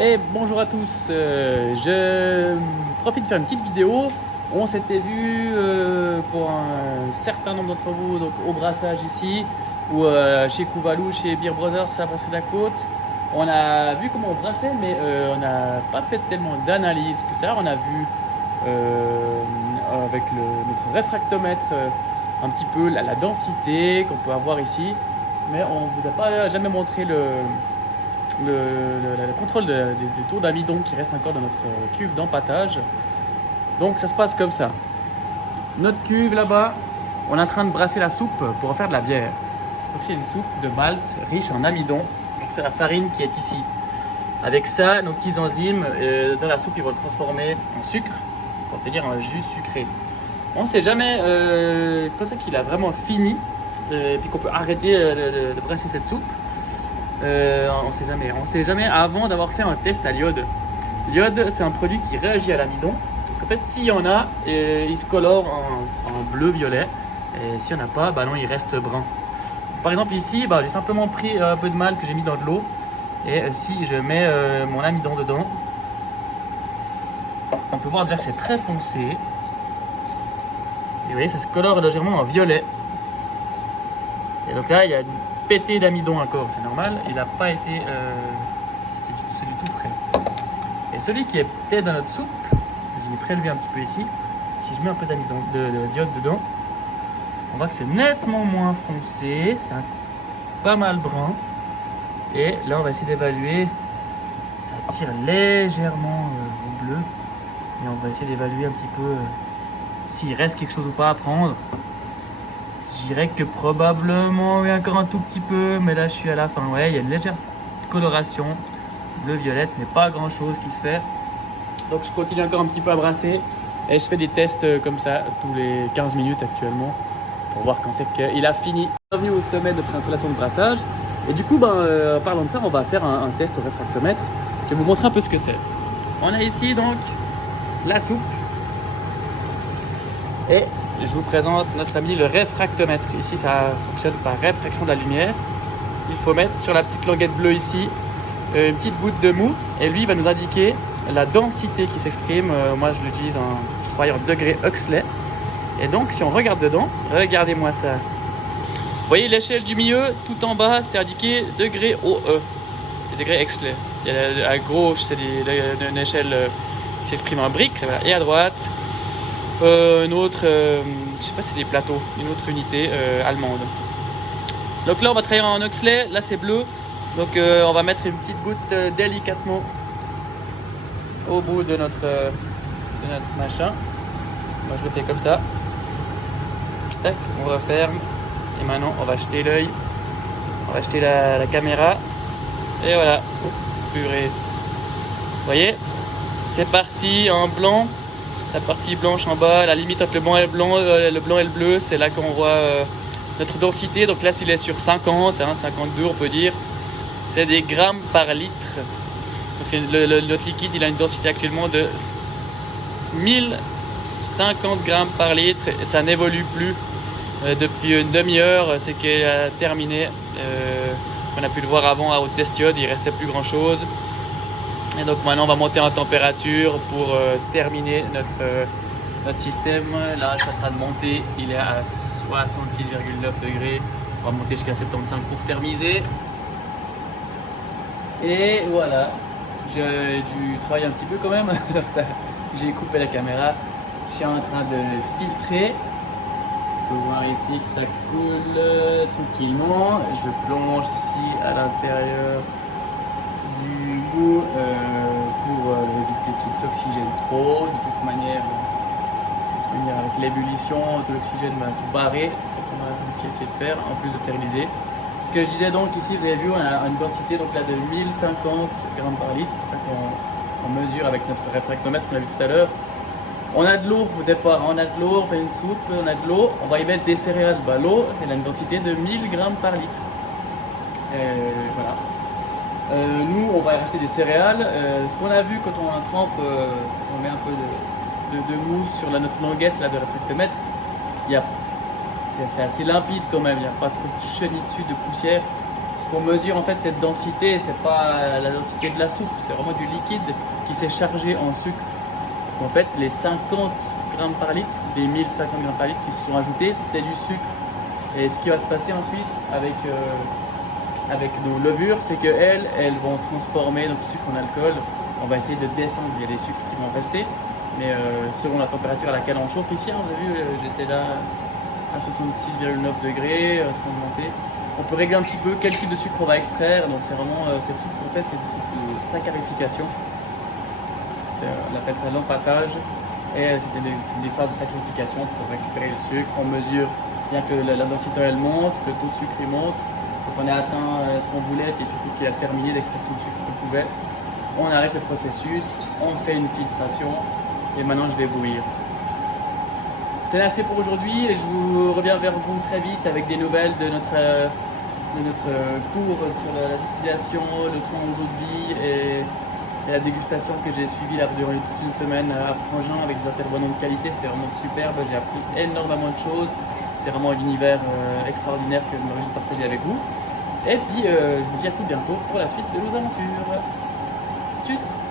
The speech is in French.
Et bonjour à tous, je profite de faire une petite vidéo. On s'était vu pour un certain nombre d'entre vous donc, au brassage ici ou chez Kouvalou, chez Beer Brothers à Brasserie de la Côte. On a vu comment on brassait, mais on n'a pas fait tellement d'analyse que ça. On a vu avec notre réfractomètre un petit peu la densité qu'on peut avoir ici, mais on ne vous a pas jamais montré le contrôle du taux d'amidon qui reste encore dans notre cuve d'empâtage. Donc ça se passe comme ça. Notre cuve là-bas, on est en train de brasser la soupe pour en faire de la bière. Donc c'est une soupe de malt riche en amidon. C'est la farine qui est ici. Avec ça, nos petits enzymes dans la soupe, ils vont le transformer en sucre pour obtenir un jus sucré. On ne sait jamais quand c'est qu'il a vraiment fini et puis qu'on peut arrêter de brasser cette soupe. On sait jamais. On sait jamais avant d'avoir fait un test à l'iode. L'iode, c'est un produit qui réagit à l'amidon. En fait, s'il y en a, il se colore en bleu-violet. Et s'il n'y en a pas, bah non, il reste brun. Par exemple, ici, j'ai simplement pris un peu de malt que j'ai mis dans de l'eau. Et si je mets mon amidon dedans, on peut voir déjà que c'est très foncé. Et vous voyez, ça se colore légèrement en violet. Et donc là, il y a une pétée d'amidon encore, c'est normal. Il n'a pas été... c'est du tout frais. Et celui qui était dans notre soupe, je l'ai prélevé un petit peu ici. Si je mets un peu d'amidon, de d'iode dedans, on voit que c'est nettement moins foncé. C'est pas mal brun. Et là, on va essayer d'évaluer. Ça tire légèrement au bleu. Et on va essayer d'évaluer un petit peu s'il reste quelque chose ou pas à prendre. Je dirais que probablement, oui, encore un tout petit peu, mais là je suis à la fin. Ouais, il y a une légère coloration bleu-violette, mais pas grand chose qui se fait. Donc je continue encore un petit peu à brasser et je fais des tests comme ça tous les 15 minutes actuellement pour voir quand c'est qu'il a fini. Bienvenue au sommet de notre installation de brassage. Et du coup, en parlant de ça, on va faire un test au réfractomètre. Je vais vous montrer un peu ce que c'est. On a ici donc la soupe et je vous présente notre ami le réfractomètre. Ici, ça fonctionne par réfraction de la lumière. Il faut mettre sur la petite languette bleue ici une petite goutte de mou et lui va nous indiquer la densité qui s'exprime. Moi, je l'utilise je travaille en degré Huxley. Et donc, si on regarde dedans, regardez-moi ça. Vous voyez l'échelle du milieu, tout en bas, c'est indiqué degré OE. C'est degré Huxley. À gauche, c'est une échelle qui s'exprime en brix. Et à droite, une autre, je sais pas si c'est des plateaux, une autre unité allemande. Donc là on va travailler en Huxley, là c'est bleu, donc on va mettre une petite goutte délicatement au bout de notre machin. Moi je le fais comme ça. Tac, on referme et maintenant on va jeter l'œil, on va jeter la caméra et voilà, purée. Vous voyez, c'est parti en blanc. La partie blanche en bas, la limite entre le blanc et le bleu, c'est là qu'on voit notre densité. Donc là, s'il est sur 50, 52 on peut dire, c'est des grammes par litre. Donc notre liquide, il a une densité actuellement de 1050 grammes par litre et ça n'évolue plus depuis une demi-heure. C'est qu'il a terminé. On a pu le voir avant au test iode, il restait plus grand chose. Et donc maintenant on va monter en température pour terminer notre système. Là c'est en train de monter, il est à 66,9 degrés. On va monter jusqu'à 75 pour thermiser. Et voilà, j'ai dû travailler un petit peu quand même. J'ai coupé la caméra. Je suis en train de filtrer. On peut voir ici que ça coule tranquillement. Je plonge ici à l'intérieur du goût pour éviter qu'il s'oxygène trop. De toute manière avec l'ébullition, tout l'oxygène va se barrer. C'est ça qu'on va aussi essayer de faire, en plus de stériliser. Ce que je disais donc ici, vous avez vu, on a une densité donc là, de 1050 grammes par litre. C'est ça qu'on mesure avec notre réfractomètre qu'on a vu tout à l'heure. On a de l'eau au départ, on a de l'eau, on fait une soupe, on a de l'eau, on va y mettre des céréales. L'eau, elle a une densité de 1000 grammes par litre. Voilà. Nous, on va racheter des céréales. Ce qu'on a vu quand on trempe, on met un peu de mousse sur notre languette là, de réfractomètre, c'est assez limpide quand même. Il n'y a pas trop de petits chenilles dessus de poussière. Ce qu'on mesure en fait cette densité, c'est pas la densité de la soupe, c'est vraiment du liquide qui s'est chargé en sucre. En fait, les 50 grammes par litre, des 1050 grammes par litre qui se sont ajoutés, c'est du sucre. Et ce qui va se passer ensuite avec nos levures, c'est qu'elles vont transformer notre sucre en alcool. On va essayer de descendre, il y a des sucres qui vont rester, mais selon la température à laquelle on chauffe ici, on a vu, j'étais là à 66,9 degrés, en train de monter. On peut régler un petit peu quel type de sucre on va extraire, donc c'est vraiment cette soupe qu'on fait, c'est une soupe de saccharification. On appelle ça l'empâtage, et c'était des phases de saccharification pour récupérer le sucre. On mesure bien que la densité elle monte, que le taux de sucre il monte, donc on a atteint ce qu'on voulait, et surtout qu'il a terminé d'extraire tout le sucre qu'on pouvait. On arrête le processus, on fait une filtration, et maintenant je vais bouillir. C'est assez pour aujourd'hui, et je vous reviens vers vous très vite avec des nouvelles de notre cours sur la distillation, le soin aux eaux de vie et la dégustation que j'ai suivie là durant toute une semaine à Prangin avec des intervenants de qualité. C'était vraiment superbe, j'ai appris énormément de choses. C'est vraiment un univers extraordinaire que je me réjouis de partager avec vous. Et puis je vous dis à tout bientôt pour la suite de nos aventures. Tchuss!